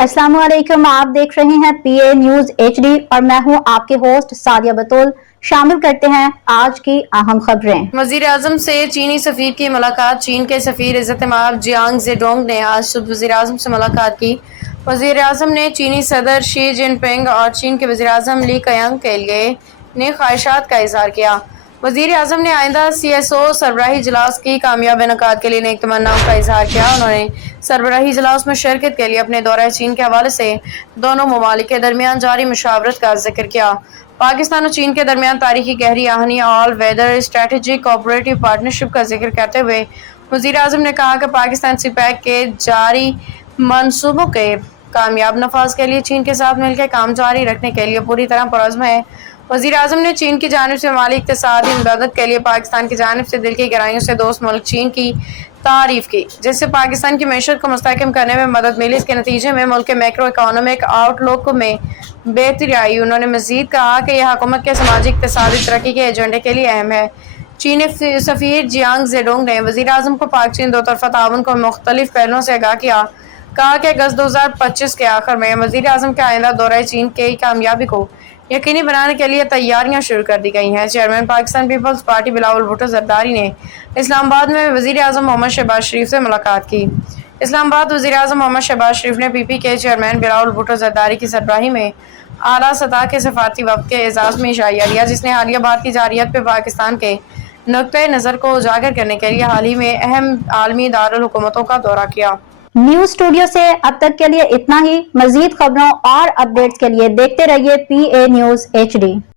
अस्सलाम वालेकुम, आप देख रहे हैं PA न्यूज HD और मैं हूं आपके होस्ट सादिया बतूल। शामिल करते हैं आज की अहम खबरें। वजीर आजम से चीनी सफीर की मुलाकात। चीन के सफीर इज़्ज़त-ए-माब जियांग ज़ेडोंग ने आज सुबह वजीर आजम से मुलाकात की। वजीर आजम ने चीनी सदर शी जिनपिंग और चीन के वजीर आजम ली क़ियांग के लिए नेक ख्वाहिशात का इज़हार किया। वजीर आजम ने आइंदा CSO सरबराही इजलास की कामयाब इनेकाद के लिए नेक तमन्नाओं का इज़हार किया। उन्होंने सरबराही इजलास में शिरकत के लिए अपने दौरे चीन के हवाले से दोनों ममालिक के दरमियान जारी मुशावरत का जिक्र किया। पाकिस्तान और चीन के दरमियान तारीखी गहरी आहनी all weather strategic cooperative partnership का जिक्र करते हुए वजीर आजम ने कहा कि पाकिस्तान CPEC के जारी मंसूबों के कामयाब नफाज के लिए चीन के साथ मिलकर काम जारी रखने के लिए पूरी तरह पुरअज़्म है। वजीर आजम ने चीन की जानिब से माली इक़्तिसादी मदद के लिए पाकिस्तान की जानिब से दिल की गहराइयों से दोस्त मुल्क चीन की तारीफ की, जिससे पाकिस्तान की मैशत को मुस्तहकम करने में मदद मिली। इसके नतीजे में मुल्क के मैक्रो इकोनॉमिक आउटलुक में बेहतरी आई। उन्होंने मज़ीद कहा कि यह हुकूमत के समाजी इक़्तिसादी तरक्की के एजेंडे के लिए अहम है। चीनी सफीर जियांग ज़ेडोंग ने वज़ीर आज़म को पाक चीन दो तरफ़ा ताउन को मुख्तलिफ पहलुओं से आगाह किया। कहा कि अगस्त 2025 के आखिर में वज़ीर आज़म के आइंदा दौरे चीन की कामयाबी को यकीनी बनाने के लिए तैयारियां शुरू कर दी गई हैं। चेयरमैन पाकिस्तान पीपल्स पार्टी बिलावल भुट्टो जरदारी ने इस्लामाबाद में वज़ीर आज़म मोहम्मद शहबाज शरीफ से मुलाकात की। इस्लामाबाद वज़ीर आज़म मोहम्मद शहबाज शरीफ ने PP के चेयरमैन बिलावल भुट्टो जरदारी की सरबराही में आला सतह के सफारती वफ़द के एजाज़ में इशारा दिया, जिसने हालिया भारतीय जारियत पर पाकिस्तान के नुक्ते नज़र को उजागर करने के लिए हाल ही में अहम आलमी दारुल हुकूमतों का दौरा किया। न्यूज स्टूडियो से अब तक के लिए इतना ही। मजीद खबरों और अपडेट्स के लिए देखते रहिए PA न्यूज HD।